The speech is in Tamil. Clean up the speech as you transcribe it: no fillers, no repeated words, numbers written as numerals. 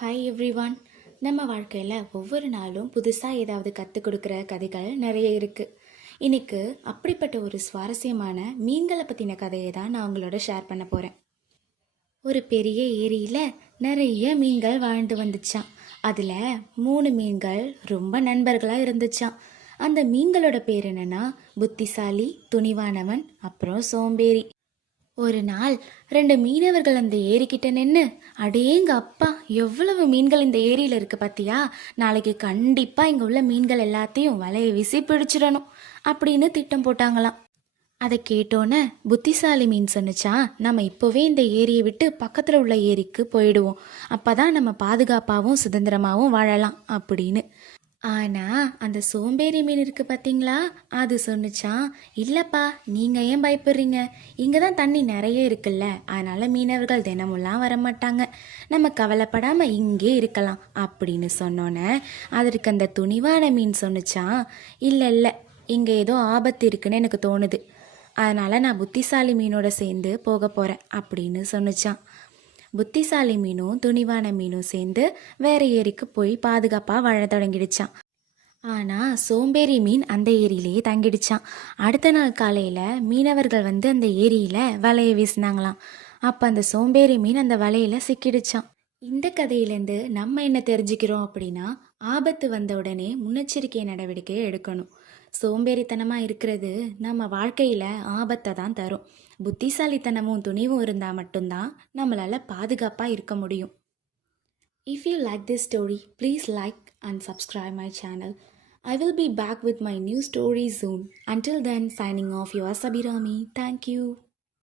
Hi everyone. நம்ம வாழ்க்கையில் ஒவ்வொரு நாளும் புதுசாக ஏதாவது கற்றுக் கொடுக்குற கதைகள் நிறைய இருக்குது. இன்னைக்கு அப்படிப்பட்ட ஒரு சுவாரஸ்யமான மீன்களை பற்றின கதையை தான் நான் உங்களோட ஷேர் பண்ண போகிறேன். ஒரு பெரிய ஏரியில் நிறைய மீன்கள் வாழ்ந்து வந்துச்சான். அதில் 3 மீன்கள் ரொம்ப நண்பர்களாக இருந்துச்சான். அந்த மீன்களோட பேர் என்னன்னா புத்திசாலி, துணிவானவன், அப்புறம் சோம்பேறி. ஒரு நாள் 2 மீனவர்கள் அந்த ஏரிக்கிட்ட நின்று, அடேங்க அப்பா, எவ்வளவு மீன்கள் இந்த ஏரியில் இருக்கு பார்த்தியா, நாளைக்கு கண்டிப்பாக இங்கே உள்ள மீன்கள் எல்லாத்தையும் வலையை வீசி பிடிச்சிடணும் அப்படின்னு திட்டம் போட்டாங்களாம். அதை கேட்டோன்னே புத்திசாலி மீன் சொன்னிச்சா, நம்ம இப்போவே இந்த ஏரியை விட்டு பக்கத்தில் உள்ள ஏரிக்கு போயிடுவோம், அப்போ தான் நம்ம பாதுகாப்பாகவும் சுதந்திரமாகவும் வாழலாம் அப்படின்னு. ஆனால் அந்த சோம்பேறி மீன் இருக்கு பார்த்தீங்களா, அது சொன்னிச்சான், இல்லைப்பா, நீங்கள் ஏன் பயப்படுறீங்க, இங்கே தான் தண்ணி நிறைய இருக்குல்ல, அதனால் மீனவர்கள் தினமுல்லாம் வரமாட்டாங்க, நம்ம கவலைப்படாமல் இங்கே இருக்கலாம் அப்படின்னு சொன்னோன்னே அதற்கு அந்த துணிவான மீன் சொன்னிச்சான், இல்லை இல்லை, இங்கே ஏதோ ஆபத்து இருக்குன்னு எனக்கு தோணுது, அதனால் நான் புத்திசாலி மீனோட சேர்ந்து போக போகிறேன் அப்படின்னு சொன்னிச்சான். புத்திசாலி மீனும் துணிவான மீனும் சேர்ந்து வேற ஏரிக்கு போய் பாதுகாப்பாக வாழ தொடங்கிடுச்சான். ஆனால் சோம்பேறி மீன் அந்த ஏரியிலேயே தங்கிடுச்சான். அடுத்த நாள் காலையில் மீனவர்கள் வந்து அந்த ஏரியில் வலையை வீசினாங்களாம். அப்போ அந்த சோம்பேறி மீன் அந்த வலையில் சிக்கிடுச்சான். இந்த கதையிலேருந்து நம்ம என்ன தெரிஞ்சுக்கிறோம் அப்படின்னா, ஆபத்து வந்த உடனே முன்னெச்சரிக்கை நடவடிக்கையை எடுக்கணும். சோம்பேறித்தனமாக இருக்கிறது நம்ம வாழ்க்கையில் ஆபத்தை தான் தரும். புத்திசாலித்தனமும் துணிவும் இருந்தால் மட்டும்தான் நம்மளால் பாதுகாப்பாக இருக்க முடியும். If you like this story, please like and subscribe my channel. I will be back with my new story soon. Until then, signing off, your Sabirami. Thank you.